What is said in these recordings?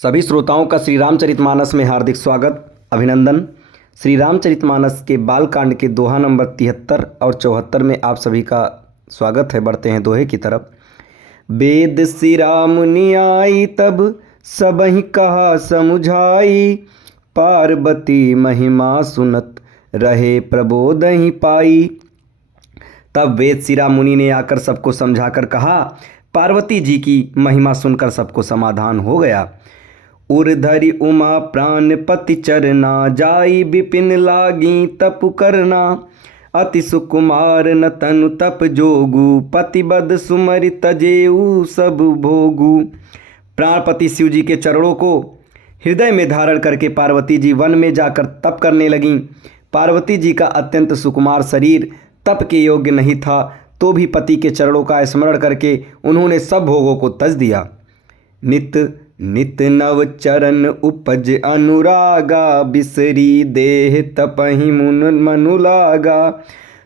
सभी श्रोताओं का श्री रामचरितमानस में हार्दिक स्वागत अभिनंदन। श्री रामचरितमानस के बालकांड के दोहा नंबर 73 और 74 में आप सभी का स्वागत है। बढ़ते हैं दोहे की तरफ। वेद सिरा मुनि आई तब सबहि कहा समुझाई, पार्वती महिमा सुनत रहे प्रबोधहि पाई। तब वेद सिरा मुनि ने आकर सबको समझाकर कहा। पार्वती जी की महिमा सुनकर सबको समाधान हो गया। उर्धरि उमा प्राणपति चरना, जाई विपिन लागी तप करना। अति सुकुमार न तनु तप जोगु, पतिबद सुमरि तजेऊ सब भोगु। प्राणपति शिव जी के चरणों को हृदय में धारण करके पार्वती जी वन में जाकर तप करने लगीं। पार्वती जी का अत्यंत सुकुमार शरीर तप के योग्य नहीं था, तो भी पति के चरणों का स्मरण करके उन्होंने सब भोगों को तज दिया। नित नित नव चरण उपज अनुरागा, बिसरी देह तपहि मुन मनु लागा।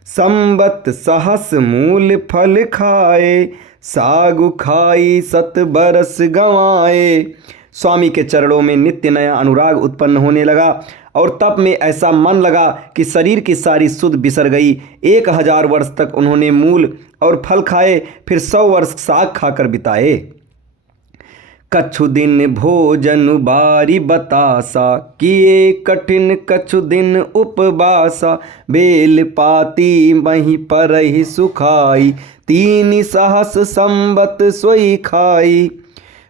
संबत सहस मूल फल खाए, सागु खाई सत बरस गंवाए। स्वामी के चरणों में नित्य नया अनुराग उत्पन्न होने लगा और तप में ऐसा मन लगा कि शरीर की सारी सुध बिसर गई। 1000 वर्ष तक उन्होंने मूल और फल खाए, फिर 100 वर्ष साग खाकर बिताए। कछु दिन भोजन बारी बतासा, किए कठिन कछु दिन उपवासा। बेल पाती मही परहि सुखाई, 3 सहस संबत सोई खाई।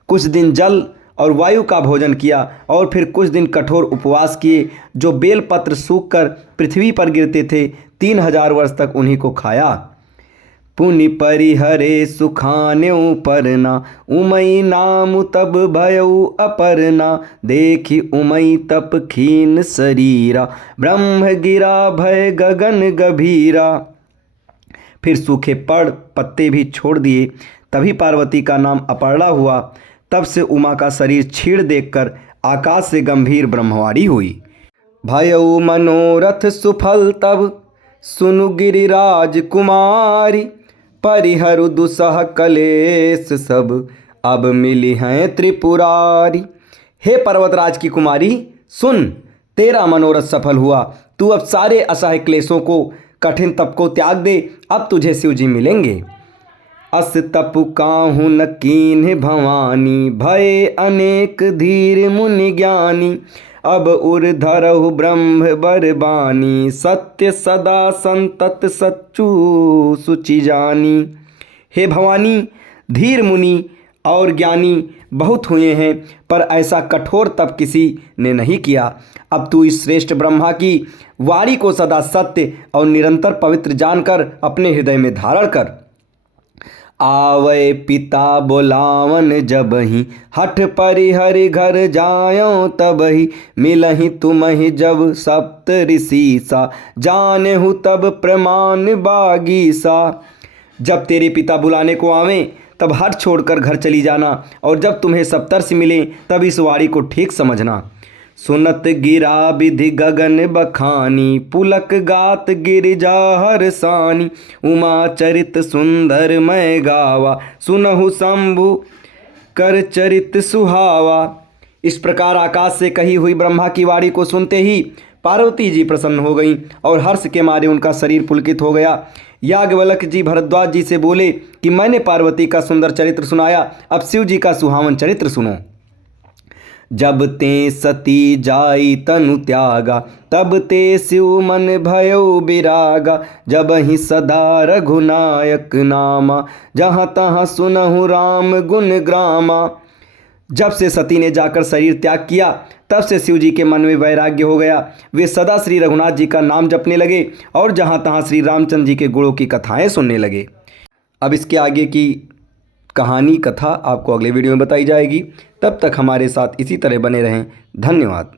कुछ दिन जल और वायु का भोजन किया और फिर कुछ दिन कठोर उपवास किए। जो बेलपत्र सूखकर पृथ्वी पर गिरते थे, 3000 वर्ष तक उन्हीं को खाया। पुनि परिहरे सुखान्यों परना, उमई नाम तब भयउ अपरना। देखी उमई तप खीन शरीरा, ब्रह्म गिरा भय गगन गभीरा। फिर सूखे पड़ पत्ते भी छोड़ दिए, तभी पार्वती का नाम अपर्णा हुआ। तब से उमा का शरीर क्षीण देखकर आकाश से गंभीर ब्रह्मवाणी हुई। भयउ मनोरथ सुफल तब, सुनु गिरिराज कुमारी। परिहरु दुसह कलेश सब, अब मिली हैं त्रिपुरारी। हे पर्वतराज की कुमारी, सुन, तेरा मनोरथ सफल हुआ। तू अब सारे असह्य क्लेशों को, कठिन तप को त्याग दे। अब तुझे शिव जी मिलेंगे। अस तप काहू न कीन्ह भवानी, भय अनेक धीर मुनि ज्ञानी। अब उर्धरहु ब्रह्म बरबानी, सत्य सदा संतत सच्चू सुचि जानी। हे भवानी, धीर मुनि और ज्ञानी बहुत हुए हैं, पर ऐसा कठोर तप किसी ने नहीं किया। अब तू इस श्रेष्ठ ब्रह्मा की वाणी को सदा सत्य और निरंतर पवित्र जानकर अपने हृदय में धारण कर। आवै पिता बोलावन जबहि, हठ परिहरि घर जायो तबहि। मिलहि तुम्हि जब सप्त ऋषि सा, जानहु तब प्रमाण बागी सा। जब तेरे पिता बुलाने को आवें तब हठ छोड़कर घर चली जाना, और जब तुम्हें सप्तर्षि मिले तब इस वाणी को ठीक समझना। सुनत गिरा विधि गगन बखानी, पुलक गात गिरिजा हर सानी। उमा चरित सुंदर मैं गावा, सुनहु शंभु कर चरित सुहावा। इस प्रकार आकाश से कही हुई ब्रह्मा की वाणी को सुनते ही पार्वती जी प्रसन्न हो गईं और हर्ष के मारे उनका शरीर पुलकित हो गया। याज्ञवल्क्य जी भरद्वाज जी से बोले कि मैंने पार्वती का सुंदर चरित्र सुनाया, अब शिव जी का सुहावन चरित्र सुनो। जब ते सती जाई तनु त्यागा, तब ते शिव मन भयउ बिरागा। जब ही सदा रघुनायक नामा, जहाँ तहाँ सुनहु राम गुण ग्रामा। जब से सती ने जाकर शरीर त्याग किया, तब से शिव जी के मन में वैराग्य हो गया। वे सदा श्री रघुनाथ जी का नाम जपने लगे और जहाँ तहाँ श्री रामचंद्र जी के गुणों की कथाएं सुनने लगे। अब इसके आगे की कहानी कथा आपको अगले वीडियो में बताई जाएगी। तब तक हमारे साथ इसी तरह बने रहें। धन्यवाद।